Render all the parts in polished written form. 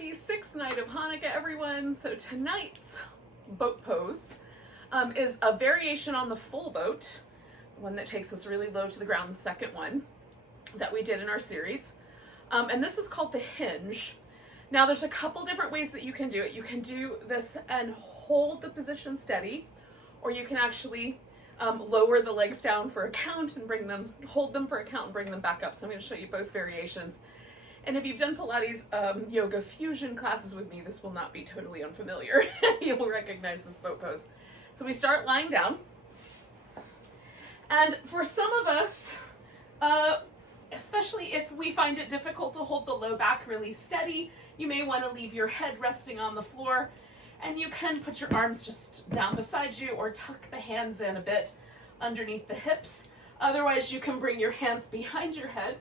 Happy sixth night of Hanukkah, everyone. So tonight's boat pose is a variation on the full boat, the one that takes us really low to the ground, the second one that we did in our series. And this is called the hinge. Now there's a couple different ways that you can do it. You can do this and hold the position steady, or you can actually lower the legs down for a count and hold them for a count and bring them back up. So I'm going to show you both variations. And if you've done Pilates yoga fusion classes with me, this will not be totally unfamiliar. You'll recognize this boat pose. So we start lying down. And for some of us, especially if we find it difficult to hold the low back really steady, you may want to leave your head resting on the floor, and you can put your arms just down beside you or tuck the hands in a bit underneath the hips. Otherwise, you can bring your hands behind your head,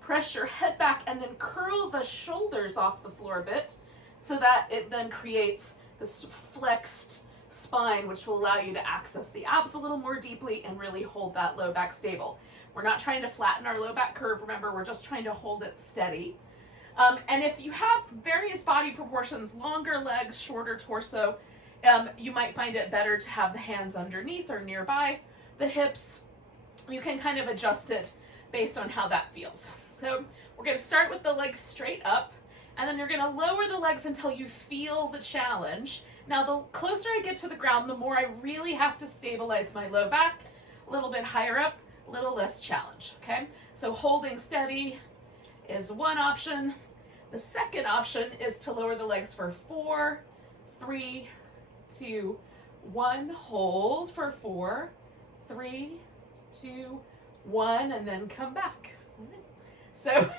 press your head back, and then curl the shoulders off the floor a bit so that it then creates this flexed spine, which will allow you to access the abs a little more deeply and really hold that low back stable. We're not trying to flatten our low back curve, remember, we're just trying to hold it steady. And if you have various body proportions, longer legs, shorter torso, you might find it better to have the hands underneath or nearby the hips. You can kind of adjust it based on how that feels. So we're going to start with the legs straight up, and then you're going to lower the legs until you feel the challenge. Now, the closer I get to the ground, the more I really have to stabilize my low back, a little bit higher up, a little less challenge, okay? So holding steady is one option. The second option is to lower the legs for 4, 3, 2, 1. Hold for 4, 3, 2, 1, and then come back. So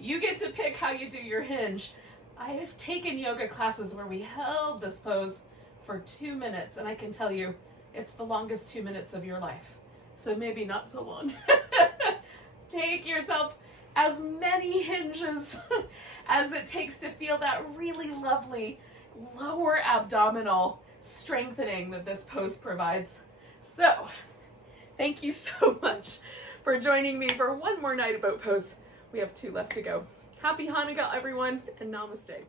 you get to pick how you do your hinge. I have taken yoga classes where we held this pose for 2 minutes, and I can tell you it's the longest 2 minutes of your life. So maybe not so long. Take yourself as many hinges as it takes to feel that really lovely lower abdominal strengthening that this pose provides. So thank you so much for joining me for one more night of boat pose. We have 2 left to go. Happy Hanukkah, everyone, and Namaste.